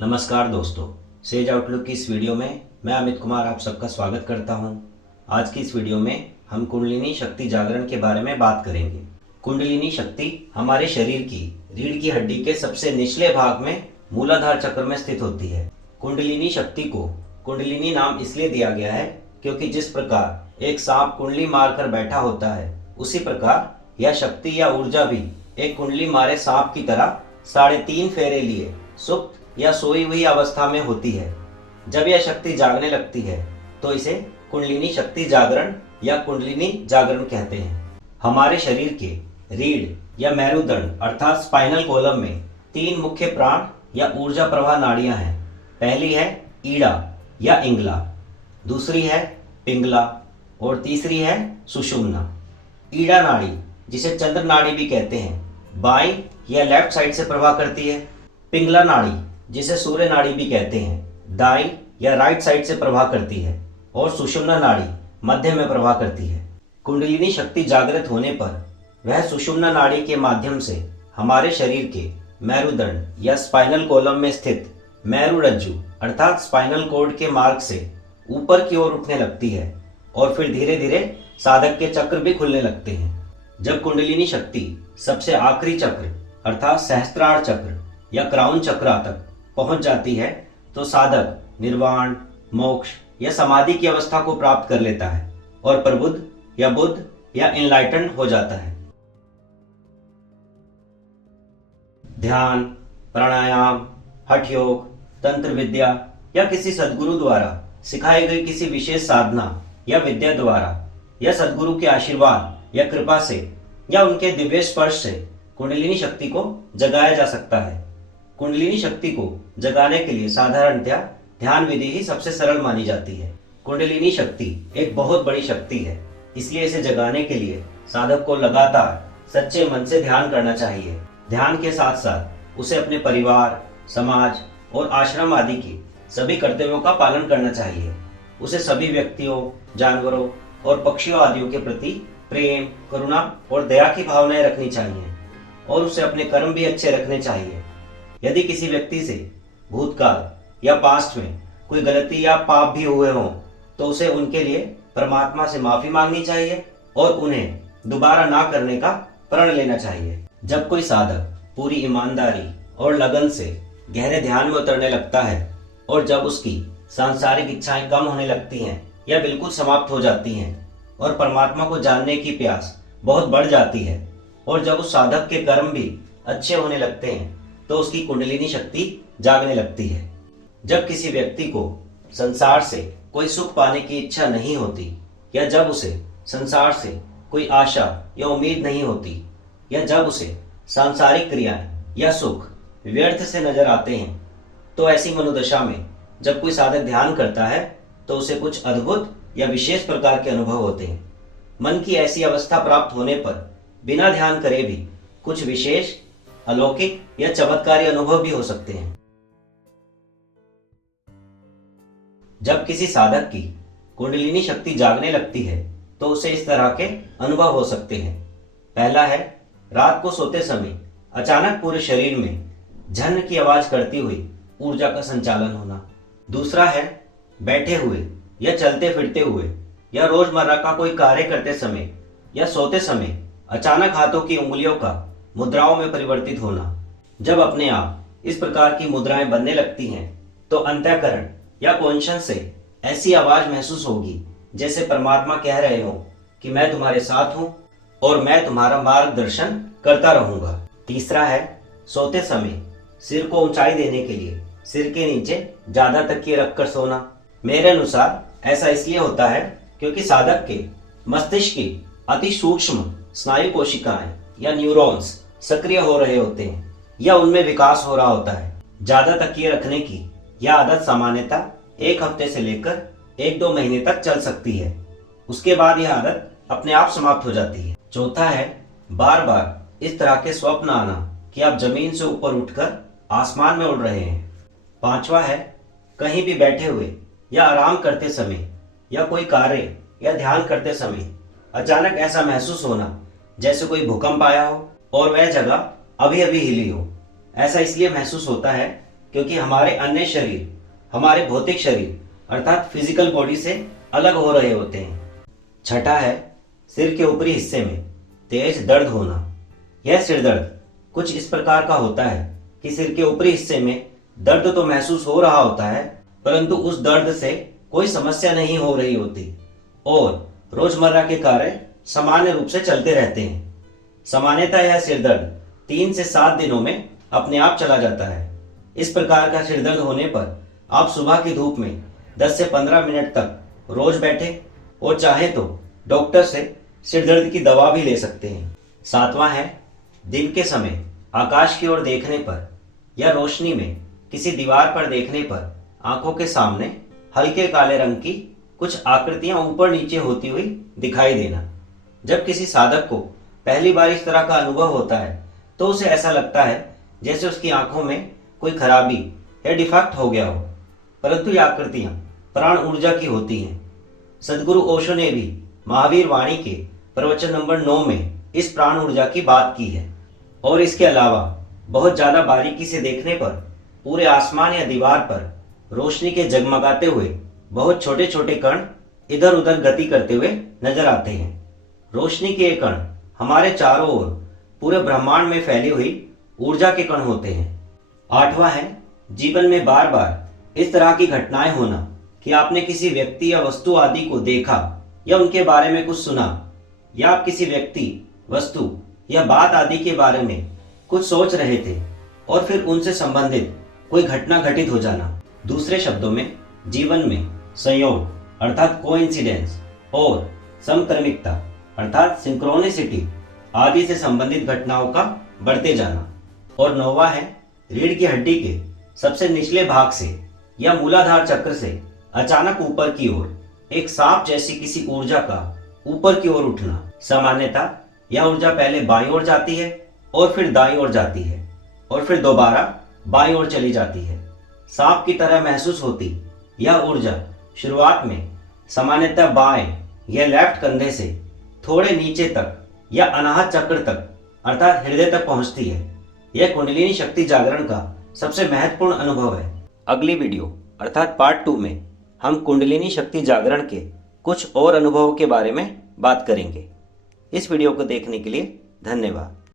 नमस्कार दोस्तों, says outlook की इस वीडियो में मैं अमित कुमार आप सबका स्वागत करता हूं। आज की इस वीडियो में हम कुंडलिनी शक्ति जागरण के बारे में बात करेंगे। कुंडलिनी शक्ति हमारे शरीर की रीढ़ की हड्डी के सबसे निचले भाग में मूलाधार चक्र में स्थित होती है। कुंडलिनी शक्ति को कुंडलिनी नाम इसलिए दिया गया है क्योंकि जिस प्रकार एक सांप कुंडली मारकर बैठा होता है, उसी प्रकार यह शक्ति या ऊर्जा भी एक कुंडली मारे सांप की तरह 3.5 फेरे लिए सुप्त या सोई हुई अवस्था में होती है। जब यह शक्ति जागने लगती है तो इसे कुंडलिनी शक्ति जागरण या कुंडलिनी जागरण कहते हैं। हमारे शरीर के रीढ़ या मेरुदंड अर्थात स्पाइनल कॉलम में 3 मुख्य प्राण या ऊर्जा प्रवाह नाड़ियां हैं। पहली है ईड़ा या इंगला, दूसरी है पिंगला और तीसरी है सुषुम्ना। ईड़ा नाड़ी, जिसे चंद्र नाड़ी भी कहते हैं, बाईं या लेफ्ट साइड से प्रवाह करती है। पिंगला नाड़ी, जिसे सूर्य नाड़ी भी कहते हैं, दाईं या राइट साइड से प्रवाह करती है और सुषुम्ना नाड़ी मध्य में प्रवाह करती है। कुंडलिनी शक्ति जागृत होने पर वह सुषुम्ना नाड़ी के माध्यम से हमारे शरीर के मेरुदंड या स्पाइनल कॉलम में स्थित मेरुरज्जु अर्थात स्पाइनल कॉर्ड के मार्ग से ऊपर की ओर उठने लगती है और फिर धीरे धीरे साधक के चक्र भी खुलने लगते हैं। जब कुंडलिनी शक्ति सबसे आखिरी चक्र अर्थात सहस्त्रार चक्र या क्राउन चक्र तक पहुंच जाती है तो साधक निर्वाण, मोक्ष या समाधि की अवस्था को प्राप्त कर लेता है और प्रबुद्ध या बुद्ध या इनलाइटेंड हो जाता है। ध्यान, प्राणायाम, हठ योग, तंत्र विद्या या किसी सद्गुरु द्वारा सिखाई गई किसी विशेष साधना या विद्या द्वारा या सद्गुरु के आशीर्वाद या कृपा से या उनके दिव्य स्पर्श से कुंडलिनी शक्ति को जगाया जा सकता है। कुंडलिनी शक्ति को जगाने के लिए साधारणतया ध्यान विधि ही सबसे सरल मानी जाती है। कुंडलिनी शक्ति एक बहुत बड़ी शक्ति है, इसलिए इसे जगाने के लिए साधक को लगातार सच्चे मन से ध्यान करना चाहिए। ध्यान के साथ साथ उसे अपने परिवार, समाज और आश्रम आदि के सभी कर्तव्यों का पालन करना चाहिए। उसे सभी व्यक्तियों, जानवरों और पक्षियों आदियों के प्रति प्रेम, करुणा और दया की भावनाएं रखनी चाहिए और उसे अपने कर्म भी अच्छे रखने चाहिए। यदि किसी व्यक्ति से भूतकाल या पास्ट में कोई गलती या पाप भी हुए हों तो उसे उनके लिए परमात्मा से माफी मांगनी चाहिए और उन्हें दोबारा ना करने का प्रण लेना चाहिए। जब कोई साधक पूरी ईमानदारी और लगन से गहरे ध्यान में उतरने लगता है और जब उसकी सांसारिक इच्छाएं कम होने लगती हैं या बिल्कुल समाप्त हो जाती हैं और परमात्मा को जानने की प्यास बहुत बढ़ जाती है और जब उस साधक के कर्म भी अच्छे होने लगते हैं तो उसकी कुंडलिनी शक्ति जागने लगती है। जब किसी व्यक्ति को संसार से कोई सुख पाने की इच्छा नहीं होती या जब उसे संसार से कोई आशा या उम्मीद नहीं होती या जब उसे सांसारिक क्रियाएं या सुख व्यर्थ से नजर आते हैं तो ऐसी मनोदशा में जब कोई साधक ध्यान करता है तो उसे कुछ अद्भुत या विशेष प्रकार के अनुभव होते हैं। मन की ऐसी अवस्था प्राप्त होने पर बिना ध्यान करे भी कुछ विशेष, अलौकिक या चमत्कारी अनुभव भी हो सकते हैं। जब किसी साधक की कुंडलिनी शक्ति जागने लगती है तो उसे इस तरह के अनुभव हो सकते हैं। पहला है रात को सोते समय अचानक पूरे शरीर में झन की आवाज करती हुई ऊर्जा का संचालन होना। दूसरा है बैठे हुए या चलते फिरते हुए या रोजमर्रा का कोई कार्य करते समय या सोते समय अचानक हाथों की उंगलियों का मुद्राओं में परिवर्तित होना। जब अपने आप इस प्रकार की मुद्राएं बनने लगती हैं तो अंतःकरण या कॉन्शियस से ऐसी आवाज महसूस होगी जैसे परमात्मा कह रहे हो कि मैं तुम्हारे साथ हूं और मैं तुम्हारा मार्गदर्शन करता रहूंगा। तीसरा है सोते समय सिर को ऊंचाई देने के लिए सिर के नीचे ज्यादा तकिए रखकर सोना। मेरे अनुसार ऐसा इसलिए होता है क्योंकि साधक के मस्तिष्क की अति सूक्ष्म स्नायु कोशिकाएं या न्यूरॉन्स सक्रिय हो रहे होते हैं या उनमें विकास हो रहा होता है। ज्यादा तकिए रखने की यह आदत सामान्यतः 1 हफ्ते से लेकर 1-2 महीने तक चल सकती है। उसके बाद यह आदत अपने आप समाप्त हो जाती है। चौथा है बार बार इस तरह के स्वप्न आना कि आप जमीन से ऊपर उठकर आसमान में उड़ रहे हैं। पांचवा है कहीं भी बैठे हुए या आराम करते समय या कोई कार्य या ध्यान करते समय अचानक ऐसा महसूस होना जैसे कोई भूकंप आया हो और वह जगह अभी अभी हिली हो। ऐसा इसलिए महसूस होता है क्योंकि हमारे अन्य शरीर हमारे भौतिक शरीर अर्थात फिजिकल बॉडी से अलग हो रहे होते हैं। छठा है सिर के ऊपरी हिस्से में तेज दर्द होना। यह सिर दर्द कुछ इस प्रकार का होता है कि सिर के ऊपरी हिस्से में दर्द तो महसूस हो रहा होता है, परंतु उस दर्द से कोई समस्या नहीं हो रही होती और रोजमर्रा के कार्य सामान्य रूप से चलते रहते हैं। सामान्यतः यह सिर दर्द 3 से 7 दिनों में अपने आप चला जाता है। इस प्रकार का सिर दर्द होने पर आप सुबह की धूप में 10 से 15 मिनट तक रोज बैठे और चाहे तो डॉक्टर से सिर दर्द की दवा भी ले सकते हैं। सातवां है दिन के समय आकाश की ओर देखने पर या रोशनी में किसी दीवार पर देखने पर आंखों के सामने हल्के काले रंग की कुछ आकृतियां ऊपर नीचे होती हुई दिखाई देना। जब किसी साधक को पहली बार इस तरह का अनुभव होता है तो उसे ऐसा लगता है जैसे उसकी आंखों में कोई खराबी या डिफेक्ट हो गया हो, परंतु ये आकृतियां प्राण ऊर्जा की होती हैं। सदगुरु ओशो ने भी महावीर वाणी के प्रवचन नंबर 9 में इस प्राण ऊर्जा की बात की है। और इसके अलावा बहुत ज्यादा बारीकी से देखने पर पूरे आसमान या दीवार पर रोशनी के जगमगाते हुए बहुत छोटे छोटे कण इधर उधर गति करते हुए नजर आते हैं। रोशनी के ये कण हमारे चारों ओर पूरे ब्रह्मांड में फैली हुई ऊर्जा के कण होते हैं। आठवां है जीवन में बार बार इस तरह की घटनाएं होना कि आपने किसी व्यक्ति या वस्तु आदि को देखा या उनके बारे में कुछ सुना, या आप किसी व्यक्ति वस्तु या बात आदि के बारे में कुछ सोच रहे थे और फिर उनसे संबंधित कोई घटना घटित हो जाना। दूसरे शब्दों में जीवन में संयोग अर्थात कोइंसिडेंस और समक्रमिकता अर्थात सिंक्रोनिसिटी आदि से संबंधित घटनाओं का बढ़ते जाना। और नौवां है रीढ़ की हड्डी के सबसे निचले भाग से या मूलाधार चक्र से अचानक ऊपर की ओर एक सांप जैसी किसी ऊर्जा का ऊपर की ओर उठना। सामान्यतः यह ऊर्जा पहले बाईं ओर जाती है और फिर दाईं ओर जाती है और फिर दोबारा बाईं ओर चली जाती है। सांप की तरह महसूस होती यह ऊर्जा शुरुआत में सामान्यतः बाएं या लेफ्ट कंधे से थोड़े नीचे तक या अनाहत चक्र तक अर्थात हृदय तक पहुंचती है। यह कुंडलिनी शक्ति जागरण का सबसे महत्वपूर्ण अनुभव है। अगली वीडियो अर्थात पार्ट 2 में हम कुंडलिनी शक्ति जागरण के कुछ और अनुभवों के बारे में बात करेंगे। इस वीडियो को देखने के लिए धन्यवाद।